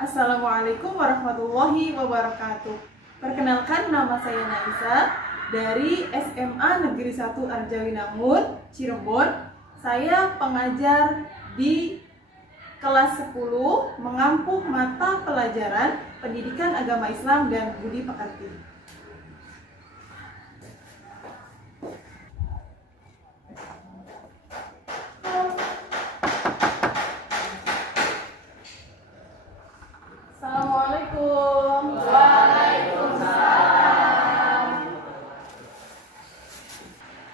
Assalamualaikum warahmatullahi wabarakatuh. Perkenalkan, nama saya Naisa dari SMA Negeri 1 Arjawinangun, Cirebon. Saya pengajar di kelas 10 mengampu mata pelajaran Pendidikan Agama Islam dan Budi Pekerti. Assalamualaikum. Waalaikumsalam.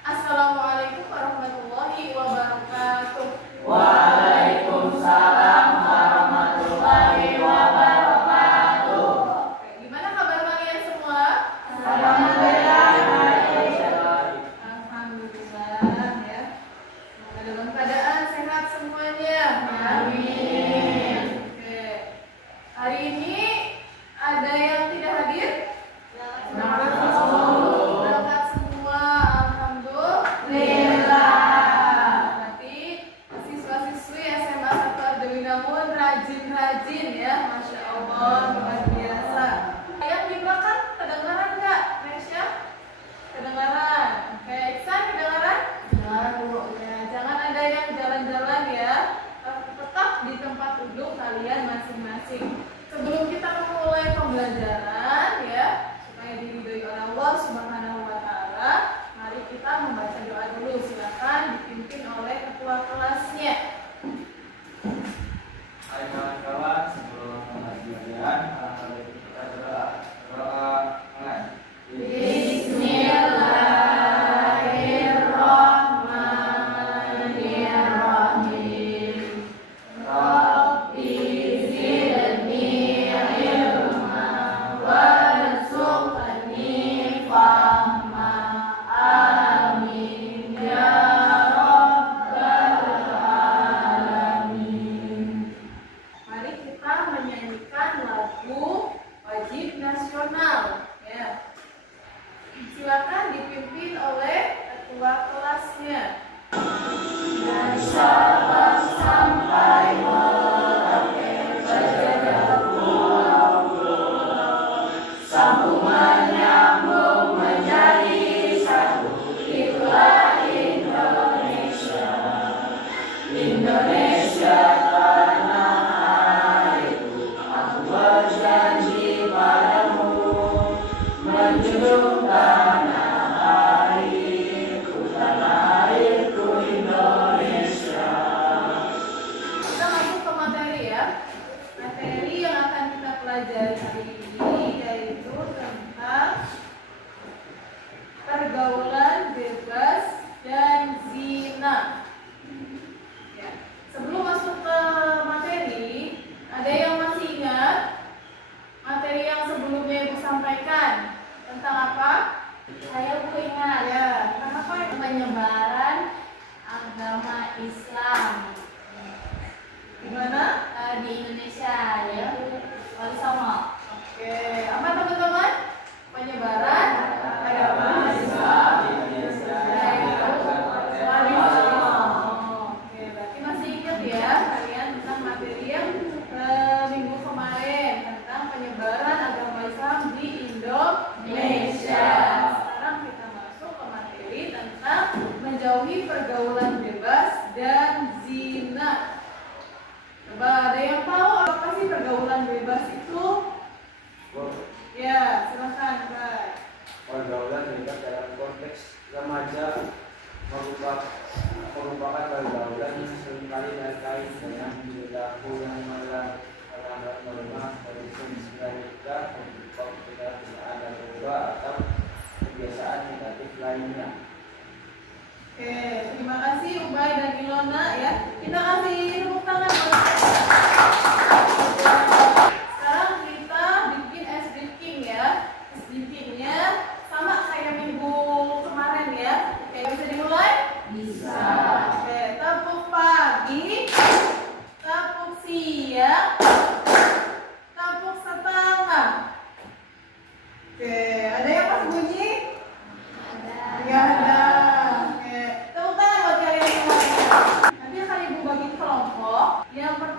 Assalamualaikum warahmatullahi wabarakatuh. Waalaikumsalam warahmatullahi wabarakatuh. Oke, gimana kabar kalian semua? Alhamdulillah. Alhamdulillah ya. Semoga dalam keadaan sehat semuanya. Amin. Oke. Hari ini ada yang tidak hadir? Berangkat semua, alhamdulillah. Berarti siswa-siswi SMA 1 Arjawinangun rajin-rajin ya, masya Allah, luar biasa. Yang di belakang kedengaran nggak, Nesya? Kedengaran. Oke, Iksan kedengaran? Kedengaran dulu. Ya, jangan ada yang jalan-jalan ya. Tetap di tempat duduk kalian masing-masing. Sebelum kita memulai pembelajaran ya, supaya diridhoi oleh Allah Subhanahu wa taala, mari kita membaca doa dulu. Silakan dipimpin oleh ketua kelasnya. Hai kawan-kawan, sebelum pembelajaran, kita doa mulai. Bismillahirrahmanirrahim. Rabbi zidni ilma warzuqni fahma. Amin ya rabbal alamin. Mari kita menyanyikan lagu wajib nasional ya. Silakan dipimpin oleh ketua kelasnya. Dari Sabang sampai Merauke, berjejak pulau-pulau, sambung menyambung menjadi satu. Itulah Indonesia, Indonesia tanah airku. Aku berjanji padamu, menjunjung tanah airku Indonesia. Kita masuk ke materi ya. Materi yang akan kita pelajari hari ini yaitu tentang pergaulan bebas dan zina. Ya. Sebelum masuk ke materi, ada yang masih ingat materi yang sebelumnya Ibu sampaikan tentang apa? Saya Bu ingat Ya, tentang apa ya? penyebaran agama Islam Gimana? di Indonesia, yaitu Wali Songo. Oke, apa teman-teman? Penyebaran agama Islam di Indonesia. Oke, berarti masih ingat ya kalian tentang materi yang minggu kemarin tentang penyebaran agama Islam di Indonesia. Sekarang kita masuk ke materi tentang menjauhi pergaulan bebas dan zina. Coba ada yang tahu apa sih pergaulan bebas itu? Ya, silakan, Pak. Pergaulan bebas dalam konteks remaja merupakan pergaulan yang seringkali terkait dengan perilaku yang melanggar norma konvensionalita, kebiasaan narkoba atau kebiasaan negatif lainnya. Oke, terima kasih Ubay dan Ilona ya. Kita kasih tepuk tangan buat mereka. Sekarang kita bikin es drinking ya. Es drinkingnya sama kayak minggu kemarin ya. Oke, bisa dimulai? Bisa. Oke, tepuk pagi, tepuk siang, tepuk setengah. Oke, ada yang pas bunyi? Nggak ada. Oke, tepuk tangan buat kalian semuanya. Nanti akan Ibu bagi kelompok. Yang pertama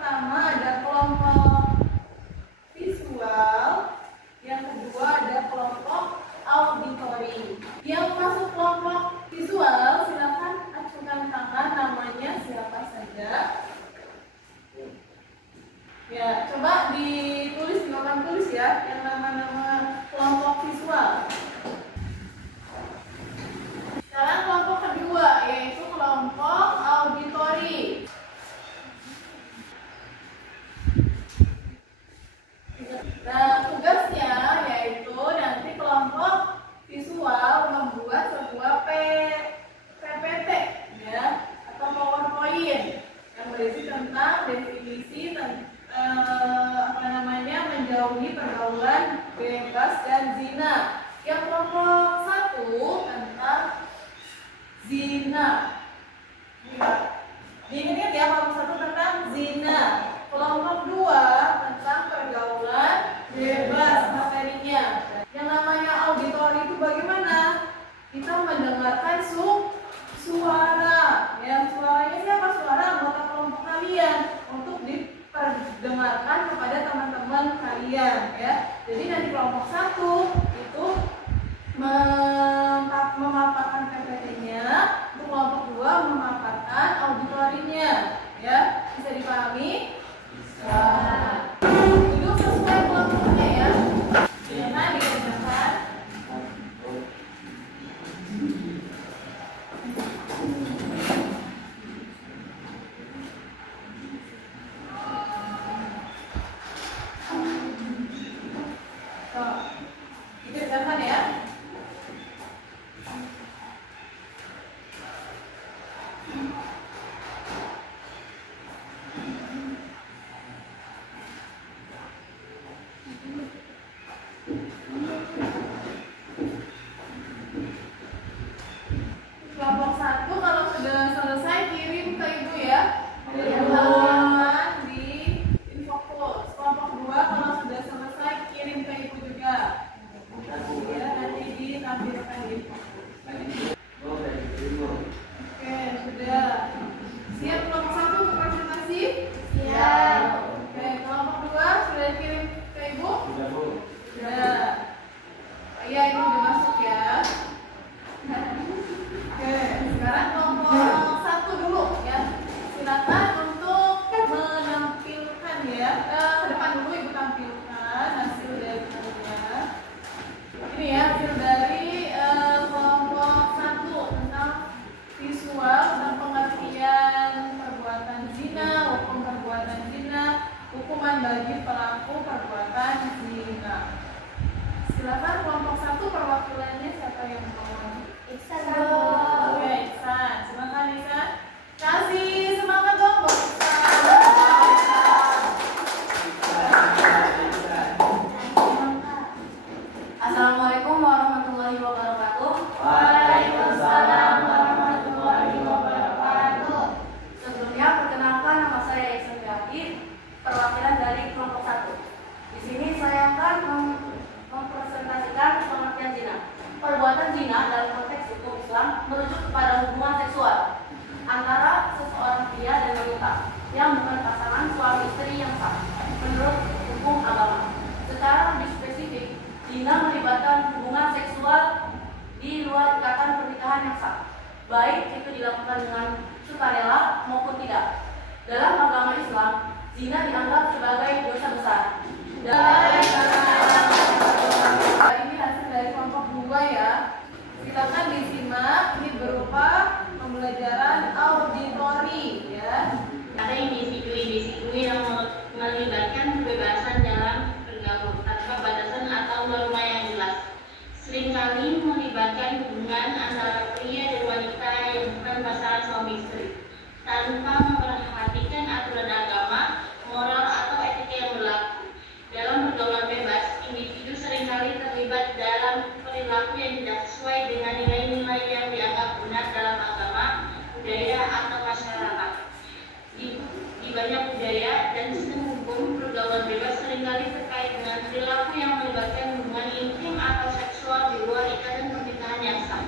Diingat ya, kelompok 1 tentang zina, kelompok 2 tentang pergaulan bebas materinya. Yang namanya auditori itu bagaimana? Kita mendengarkan suara, ya suaranya siapa? Suara anggota kelompok kalian untuk diperdengarkan kepada teman-teman kalian, ya. Jadi nanti kelompok 1 itu memaparkan PPT-nya, untuk kelompok 2 memaparkan auditorinya, ya. Bisa dipahami? Bisa. Duduk sesuai kelompoknya ya. Jangan dikerjakan. Dikerjakan ya. Kelompok 1 kalau sudah selesai kirim ke ibu ya. Jangan di infokus. Kelompok 2 kalau sudah selesai kirim ke ibu juga. Ya, nanti ditampilkan di infokus. Oke, sudah. Siap kelompok 1 untuk presentasi? Siap. Oke, kelompok 2 sudah kirim ke ibu? Sudah, Bu. Sudah. Iya, ini udah masuk ya. Oke, sekarang kelompok 1 dulu ya. Silakan untuk menampilkan ya. Ke depan dulu ibu tampilkan hasil dari kalinya. Ini ya hasil dari kelompok 1 tentang visual tentang pengertian perbuatan zina, hukum perbuatan zina, hukuman bagi pelaku perbuatan zina. Silakan kelompok 1 perwakilannya siapa yang mau? Iksan. Oke, Iksan. Silakan Iksan. Kasih semangat dong buat Iksan. Assalamualaikum warahmatullahi wabarakatuh. Waalaikumsalam warahmatullahi wabarakatuh. Sebelumnya perkenalkan, nama saya Iksan Yaqin, perwakilan dari kelompok 1. Di sini saya akan mempresentasikan pengertian zina. Perbuatan zina dalam konteks hukum Islam merujuk kepada hubungan seksual antara seseorang pria dan wanita yang bukan pasangan suami istri yang sah menurut hukum agama. Secara lebih spesifik, zina melibatkan hubungan seksual di luar ikatan pernikahan yang sah, baik itu dilakukan dengan sukarela maupun tidak. Dalam agama Islam, zina dianggap sebagai dosa besar. Ini hasil dari kelompok 2 ya. Silakan disimak. Ini berupa pembelajaran auditori ya. Ada individu-individu yang melibatkan kebebasan dalam bergaul tanpa batasan atau norma yang jelas. Seringkali melibatkan hubungan antara pria dan wanita yang bukan pasangan suami istri, tanpa memperhatikan aturan agama, moral atau etika yang berlaku. Dalam pergaulan bebas, individu seringkali terlibat dalam perilaku yang tidak sesuai dengan nilai-nilai yang dianggap benar dalam agama, budaya, atau masyarakat. Di banyak budaya dan sistem hukum, pergaulan bebas seringkali terkait dengan perilaku yang melibatkan hubungan intim atau seksual di luar ikatan pernikahan yang sah.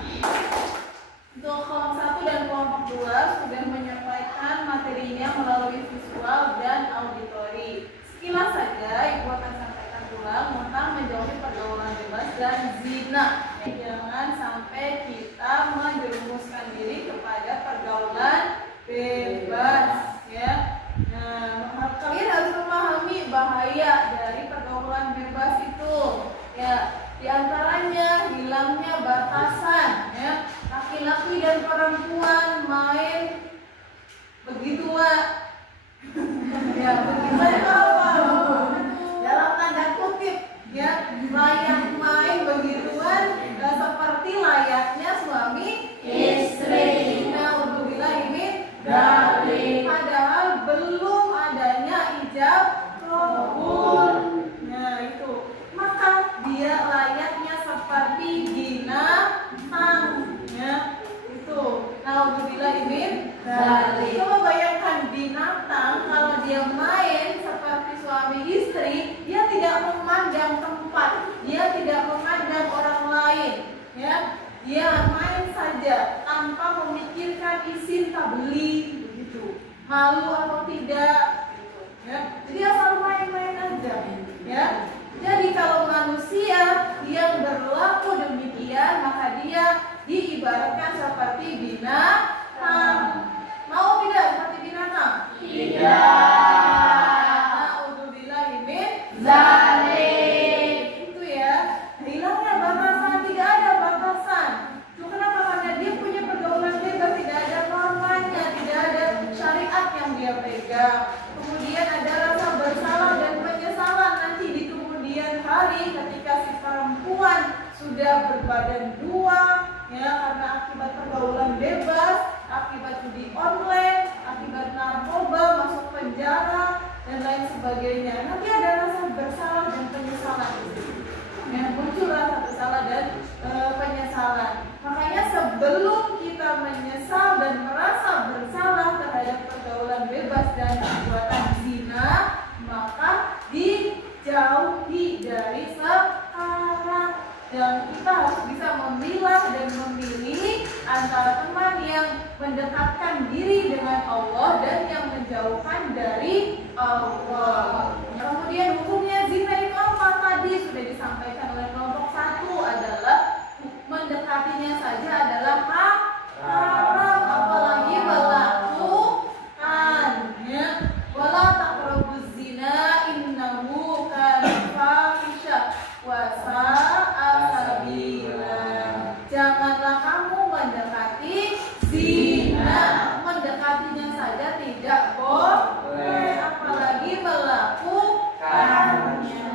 Untuk kelompok 1 dan kelompok 2 sudah menyampaikan materinya melalui visual dan auditori. Sekilas saja ibu akan sampaikan ulang tentang menjauhi pergaulan bebas dan zina. Jangan sampai kita menjerumuskan diri kepada pergaulan bebas ya. Nah, kalian harus memahami bahaya dari pergaulan bebas itu ya. Di antaranya hilangnya batasan ya. Laki-laki dan perempuan main begituan. Ya, begituan itu apa? Dalam tanda kutip ya, layak main begituan seperti layaknya suami istri. Nah, untuk bilang ini dari padahal belum adanya ijab kabul. Nah, itu. Maka dia layaknya seperti binatang ya. Itu. Nah, untuk Zalim. Coba bayangkan binatang kalau dia main seperti suami istri, dia tidak memandang tempat, dia tidak memandang orang lain, ya. Dia main saja tanpa memikirkan isi tabeli begitu, malu atau tidak, gitu, ya. Jadi asal main-main aja, ya. Jadi kalau manusia yang berlaku demikian, maka dia diibaratkan seperti binatang. Mau tidak seperti binatang? Na'udzubillahi min Zalim. itu ya, hilangnya batasan, tidak ada batasan. Itu kenapa? Karena dia punya pergaulan bebas, tidak ada normanya, tidak ada syariat yang dia pegang. Kemudian ada rasa bersalah dan penyesalan nanti di kemudian hari ketika si perempuan sudah berbadan dua, ya, karena akibat pergaulan bebas, akibat judi online, akibat narkoba, masuk penjara dan lain sebagainya. Nanti ada rasa bersalah dan penyesalan. Ya, muncul rasa bersalah dan penyesalan. Makanya sebelum kita menyesal dan merasa bersalah terhadap pergaulan bebas dan perbuatan zina, maka dijauhi dari sekarang. Dan kita harus bisa memilah dan memilih antara teman yang mendekatkan diri dengan Allah dan yang menjauhkan dari Allah. Kemudian hukumnya zina itu apa? Tadi sudah disampaikan oleh kelompok 1 adalah mendekatinya saja adalah haram, apalagi melakukan, ya. Wala taqrabuz zina innahu kana fahisyah wa sa'a sabila. Janganlah kamu mendekati zina. Mendekatinya saja tidak boleh, apalagi melakukannya.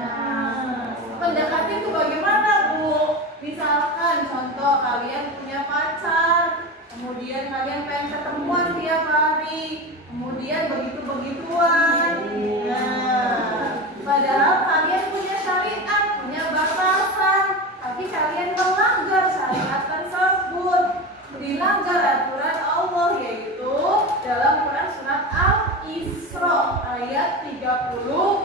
Mendekati itu bagaimana, Bu? Misalkan contoh kalian punya pacar, kemudian kalian pengen ketemuan tiap hari, kemudian begitu-begituan. Nah, padahal kalian punya syariat, punya batasan, tapi kalian melanggar syariat tersebut, dilanggar aturan Allah, yaitu dalam Quran surat Al-Isra ayat 32.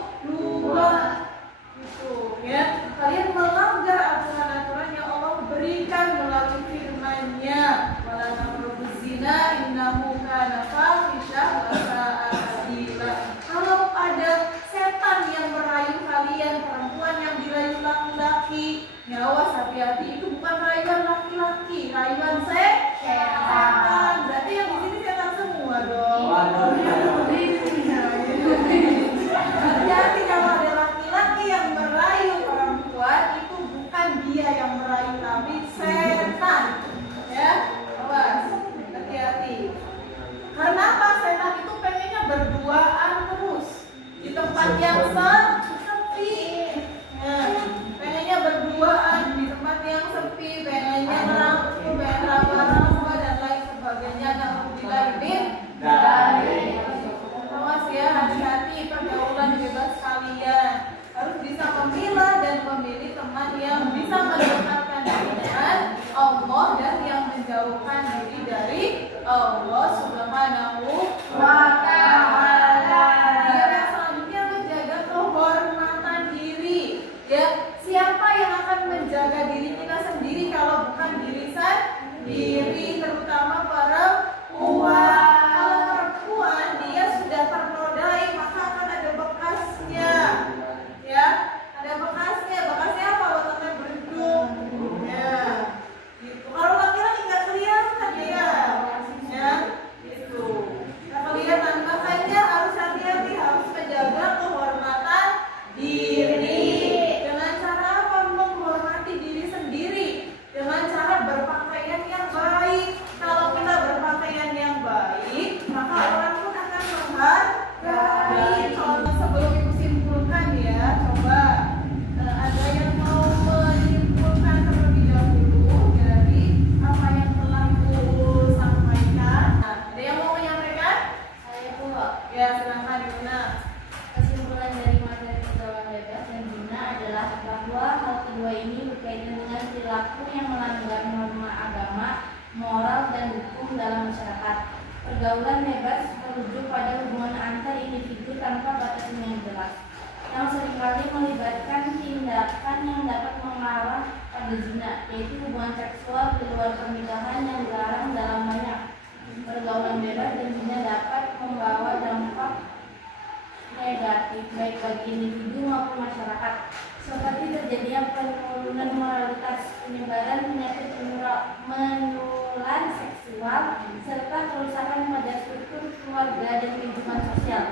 Itu, ya. Kalian melanggar aturan-aturan yang Allah berikan melalui firman-Nya. Wala taqrabuz zina innahu kana fahisyah wa sa'a sabila. Kalau ada setan yang merayu kalian, perempuan yang dirayu laki-laki, ya awas, hati-hati, itu bukan rayuan laki-laki, rayuan setan. Berarti yang di sini setan semua dong. Hati-hati kalau ada laki-laki yang merayu perempuan, itu bukan dia yang merayu tapi setan, ya. Awas, hati-hati. Karena apa? Setan itu pengennya berduaan terus di tempat yang sepi, ya. Pengennya berduaan di tempat yang sepi, pengennya merangkul, pengen raba-raba dan lain sebagainya. Na'udzubillah min dzalik. Awas ya, hati-hati pergaulan bebas kalian. Harus bisa memilah dan memilih teman yang bisa mendekatkan diri dengan Allah dan yang menjauhkan diri dari Allah Subhanahu wa ta'ala. Yang selanjutnya menjaga kehormatan diri. Ya, siapa yang akan menjaga diri kita sendiri kalau bukan diri sendiri, terutama perempuan. Kalau perempuan dia sudah ternodai, maka akan ada bekasnya, ya. Ada bekasnya apa? Otaknya berdung, ya. Gitu. Kalau laki-laki nggak kelihatan ya, gitu. Nggak kelihatan Pergaulan bebas merujuk pada hubungan antar individu tanpa batas yang jelas, yang seringkali melibatkan tindakan yang dapat mengarah pada zina, yaitu hubungan seksual di luar pernikahan yang dilarang dalam banyak. Pergaulan bebas dan zina dapat membawa dampak negatif baik bagi individu maupun masyarakat, seperti terjadinya penurunan moralitas, penyebaran penyakit menular seksual, serta kerusakan pada struktur keluarga dan kehidupan sosial.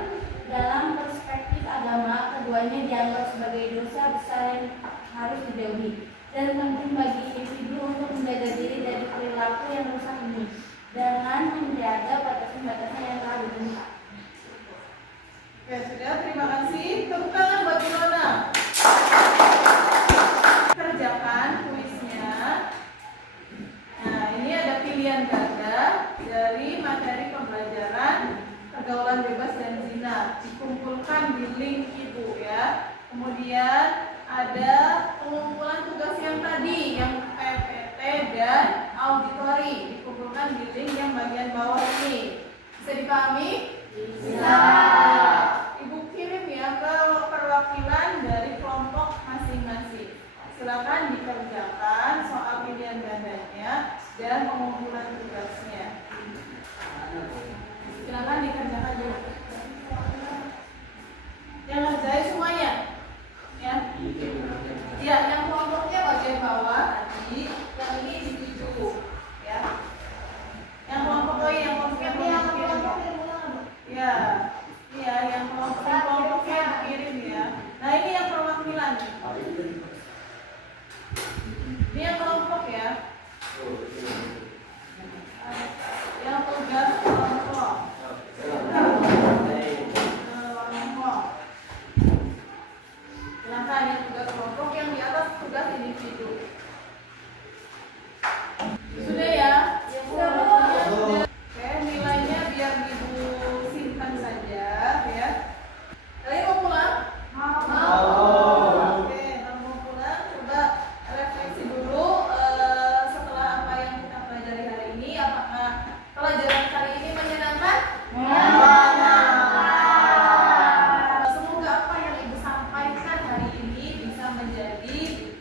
Dalam perspektif agama, keduanya dianggap sebagai dosa besar yang harus dijauhi, dan penting bagi individu untuk menjaga diri dari perilaku yang rusak ini dengan menjaga batasan-batasan yang telah ditentukan. Oke, sudah, terima kasih. Tepuk tangan buat Nona. Kerjakan kuisnya. Nah, ini ada pilihan ganda dari materi pembelajaran pergaulan bebas dan zina. Dikumpulkan di link Ibu ya. Kemudian ada pengumpulan tugas yang tadi, yang PPT dan auditori. Dikumpulkan di link yang bagian bawah ini. Bisa dipahami? Bisa. Ibu kirim ya ke perwakilan dari kelompok masing-masing. Silakan dikerjakan soal pilihan gandanya dan pengumpulan tugasnya. Silakan dikerjakan dulu. Yang ngerjain semuanya, ya. Ya, yang kelompoknya bagian bawah tadi, yang ini individu, ya. Yang kelompoknya ya, iya, yang kelompoknya dikirim ya. Nah, ini yang perwakilan. Ini yang kelompok ya. Yang tugas kelompok. Silakan yang tugas kelompok, yang di atas tugas individu. Sudah ya? Ya, sudah. Oke, nilainya biar Ibu simpan saja ya. Kalian mau pulang? Mau. Oke, kalau mau pulang coba refleksi dulu setelah apa yang kita pelajari hari ini. Apakah pelajaran kali ini menyenangkan? Semoga apa yang Ibu sampaikan hari ini bisa menjadi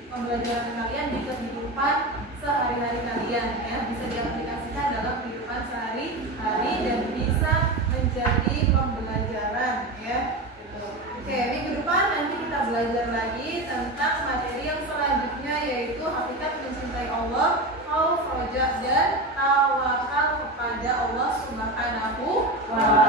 pembelajaran kalian di kehidupan sehari-hari kalian ya, bisa diaplikasikan dalam kehidupan sehari-hari dan bisa menjadi pembelajaran ya. Oke, minggu depan nanti kita belajar lagi tentang materi yang selanjutnya, yaitu hakikat mencintai Allah, khauf, roja, dan tawakal kepada Allah Subhanahu wa